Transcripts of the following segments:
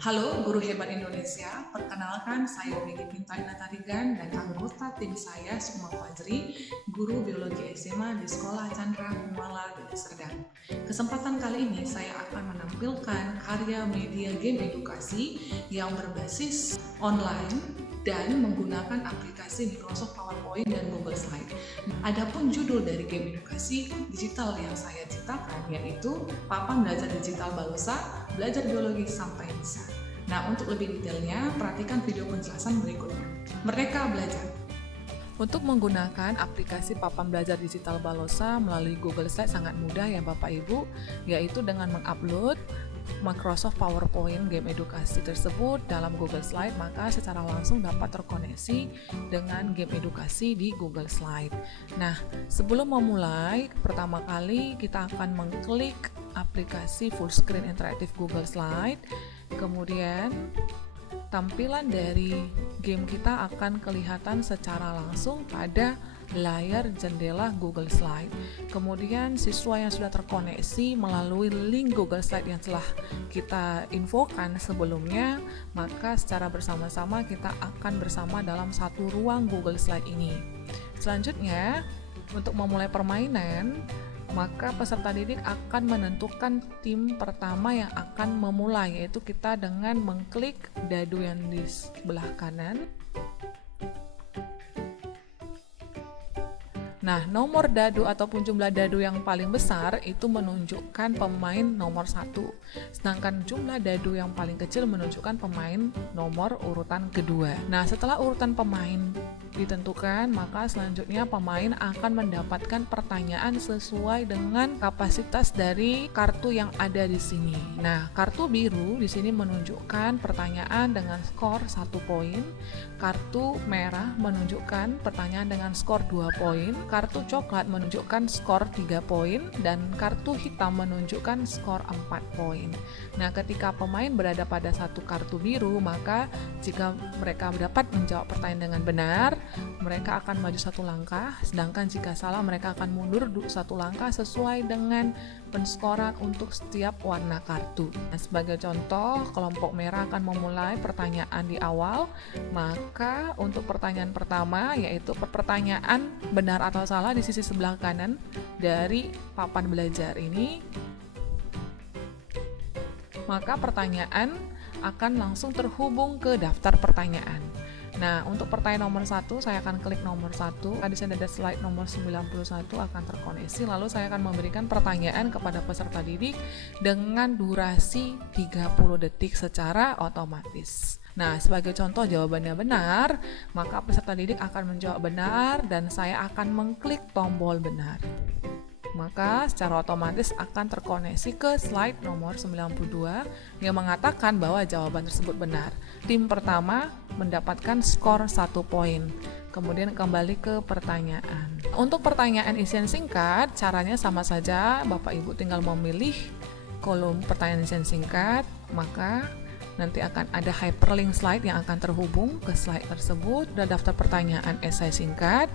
Halo Guru Hebat Indonesia, perkenalkan saya Megi Pintai Natarigan dan anggota tim saya Sukma Fajri, Guru Biologi SMA di Sekolah Chandra Kumala Deli Serdang. Kesempatan kali ini saya akan menampilkan karya media game edukasi yang berbasis online dan menggunakan aplikasi Microsoft PowerPoint dan Google Slide. Adapun judul dari game edukasi digital yang saya ciptakan yaitu Papan Belajar Digital Balosa, Belajar Biologi Sampai Bisa. Nah, untuk lebih detailnya, perhatikan video penjelasan berikutnya. Merdeka Belajar. Untuk menggunakan aplikasi Papan Belajar Digital Balosa melalui Google Slide sangat mudah ya Bapak Ibu, yaitu dengan mengupload Microsoft PowerPoint game edukasi tersebut dalam Google Slide, maka secara langsung dapat terkoneksi dengan game edukasi di Google Slide. Nah, sebelum memulai, pertama kali kita akan mengklik aplikasi full screen interaktif Google Slide. Kemudian tampilan dari game kita akan kelihatan secara langsung pada layar jendela Google Slide. Kemudian siswa yang sudah terkoneksi melalui link Google Slide yang telah kita infokan sebelumnya, maka secara bersama-sama kita akan bersama dalam satu ruang Google Slide ini. Selanjutnya, untuk memulai permainan, maka peserta didik akan menentukan tim pertama yang akan memulai, yaitu kita dengan mengklik dadu yang di sebelah kanan. Nah, nomor dadu ataupun jumlah dadu yang paling besar itu menunjukkan pemain nomor 1. Sedangkan jumlah dadu yang paling kecil menunjukkan pemain nomor urutan kedua. Nah, setelah urutan pemain ditentukan, maka selanjutnya pemain akan mendapatkan pertanyaan sesuai dengan kapasitas dari kartu yang ada di sini. Nah, kartu biru di sini menunjukkan pertanyaan dengan skor 1 poin, kartu merah menunjukkan pertanyaan dengan skor 2 poin, kartu coklat menunjukkan skor 3 poin, dan kartu hitam menunjukkan skor 4 poin. Nah, ketika pemain berada pada satu kartu biru, maka jika mereka dapat menjawab pertanyaan dengan benar, mereka akan maju satu langkah, sedangkan jika salah mereka akan mundur satu langkah sesuai dengan penskoran untuk setiap warna kartu. Nah, sebagai contoh, kelompok merah akan memulai pertanyaan di awal, maka untuk pertanyaan pertama yaitu pertanyaan benar atau salah di sisi sebelah kanan dari papan belajar ini, maka pertanyaan akan langsung terhubung ke daftar pertanyaan. Nah, untuk pertanyaan nomor 1, saya akan klik nomor 1. Di sini ada slide nomor 91 akan terkoneksi. Lalu saya akan memberikan pertanyaan kepada peserta didik dengan durasi 30 detik secara otomatis. Nah, sebagai contoh jawabannya benar, maka peserta didik akan menjawab benar dan saya akan mengklik tombol benar. Maka secara otomatis akan terkoneksi ke slide nomor 92 yang mengatakan bahwa jawaban tersebut benar. Tim pertama mendapatkan skor 1 poin. Kemudian kembali ke pertanyaan. Untuk pertanyaan isian singkat, caranya sama saja. Bapak Ibu tinggal memilih kolom pertanyaan isian singkat, maka nanti akan ada hyperlink slide yang akan terhubung ke slide tersebut. Dan daftar pertanyaan esai singkat,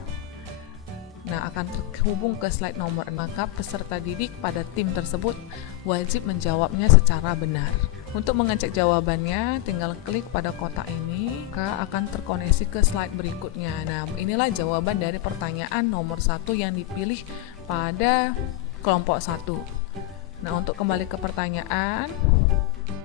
nah, akan terhubung ke slide nomor. Maka peserta didik pada tim tersebut wajib menjawabnya secara benar. Untuk mengecek jawabannya, tinggal klik pada kotak ini, maka akan terkoneksi ke slide berikutnya. Nah, inilah jawaban dari pertanyaan nomor 1 yang dipilih pada kelompok 1. Nah, untuk kembali ke pertanyaan,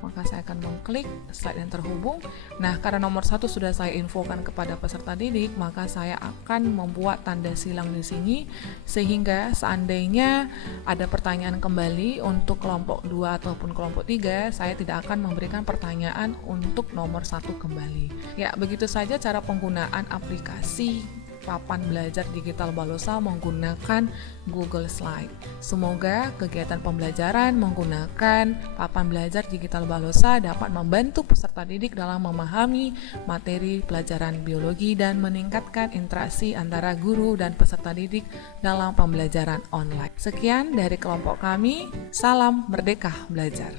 maka saya akan mengklik slide yang terhubung. Nah, karena nomor 1 sudah saya infokan kepada peserta didik, maka saya akan membuat tanda silang di sini, sehingga seandainya ada pertanyaan kembali untuk kelompok 2 ataupun kelompok 3, saya tidak akan memberikan pertanyaan untuk nomor 1 kembali. Ya, begitu saja cara penggunaan aplikasi Papan Belajar Digital Balosa menggunakan Google Slide. Semoga kegiatan pembelajaran menggunakan Papan Belajar Digital Balosa dapat membantu peserta didik dalam memahami materi pelajaran biologi dan meningkatkan interaksi antara guru dan peserta didik dalam pembelajaran online. Sekian dari kelompok kami, salam Merdeka Belajar.